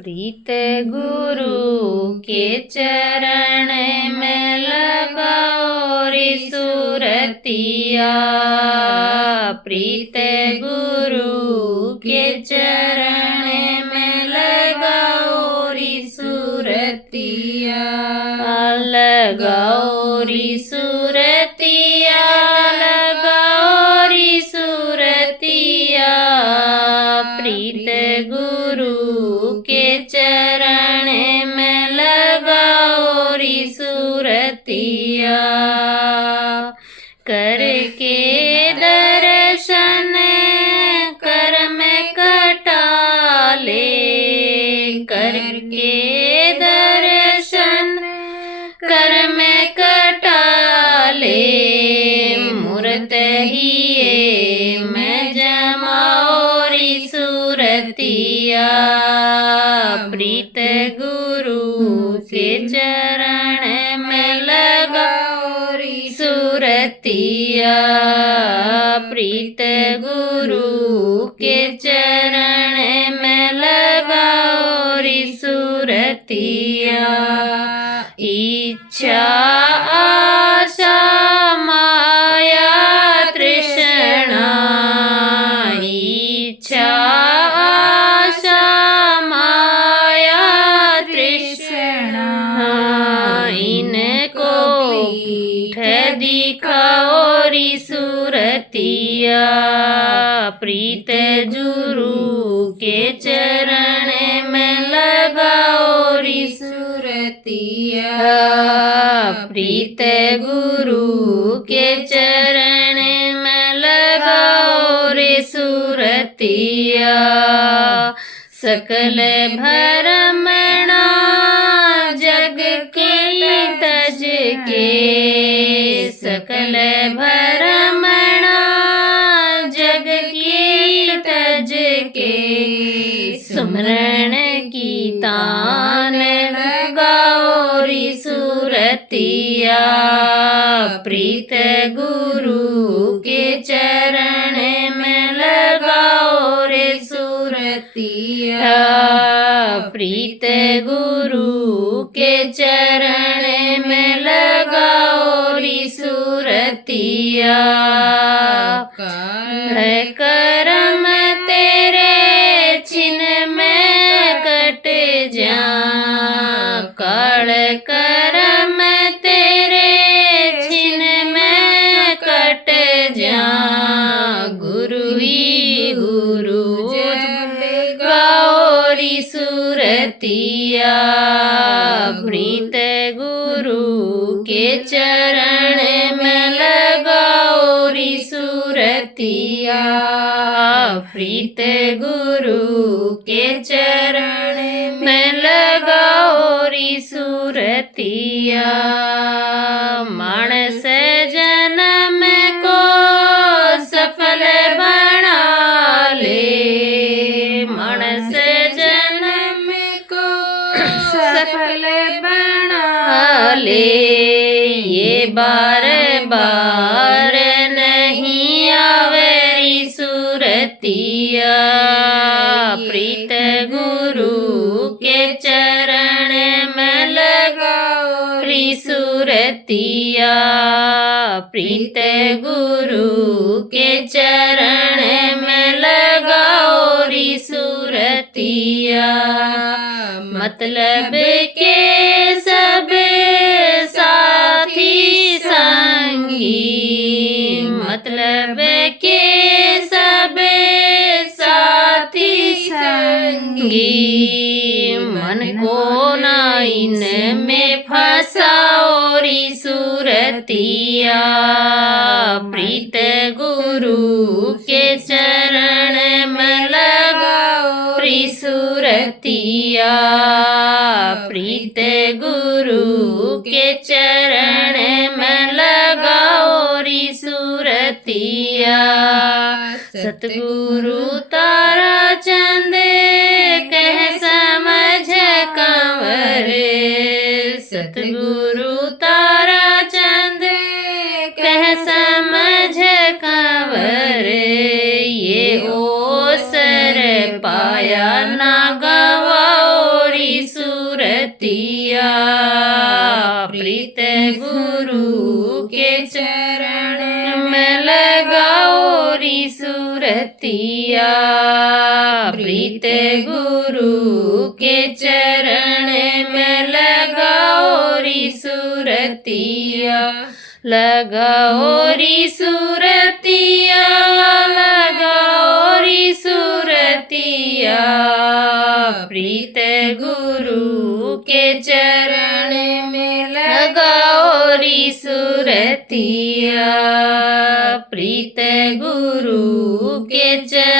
प्रीत गुरु के चरण में लगाओ रे सुरतिया। प्रीत गुरु के चरण में लगाओ रे सुरतिया। लगाओ रे सुरतिया, लगाओ रे सुरतिया। प्रीत गुरु के चरण में लगाओ रे सुरतिया। करके दर्शन कर में कटा ले, करके दर्शन कर में कटा ले। मूरत ही मैं जमाओ रे सुरतिया। प्रीत गुरु के चरण में लगाओ रे सुरतिया। प्रीत गुरु के चरण में लगाओ रे सुरतिया। इच्छा आशा माया तृष्णा, इच्छा आशा माया तृष्णा। इनको पीठ दिखाओ रे सुरतिया। प्रीत गुरु के चरण में लगाओ रे सुरतिया। प्रीत गुरु के चरण में लगाओ रे सुरतिया। सकल भरमणा जग के तज के, सकल भरमणा जग के तज के। सुमरण की तान लगाओ रे सुरतिया। प्रीत गुरु के चरण में लगाओ रे सुरतिया। प्रीत गुरु के चरण में लगाओ रे सुरतिया। कर्म तेरे छिन में कट जा, काल कर्म तेरे छिन में कट जा। गुरु ही गुरु गाओ रे सुरतिया। प्रीत गुरु के चरण में लगाओ रे सुरतिया। प्रीत गुरु के चरण में लगाओ रे सुरतिया। मानस जन्म को सफल बना ले, मानस जन्म को सफल बना ले। ये बार बार नहीं आवे रे सुरतिया। प्रीत गुरु के चरण में लगाओ रे सुरतिया। प्रीत गुरु के चरण में लगाओ रे सुरतिया। मतलब के सब साथी संगी, मतलब के सब साथी संगी। मन को ना इनमें फंसाओ रे सुरतिया। प्रीत गुरु के चरण में लगाओ रे सुरतिया। प्रीत गुरु के चरण में लगाओ रे सुरतिया। सतगुरु तारा चंद कह समझ कंवर, सतगुरु तारा चंद कह समझ कंवर। ये ओसर पाया ना गवाओ सूरतिया प्रीत गुरु के चरण में लगाओ री सूरतिया प्रीत गुरु के चरण में लगाओ री सूरतिया लगाओ री सूरतिया लगाओ री सूरतिया प्रीत गुरु के चरण में लगाओ री सूरतिया प्रीत गुरु के चरण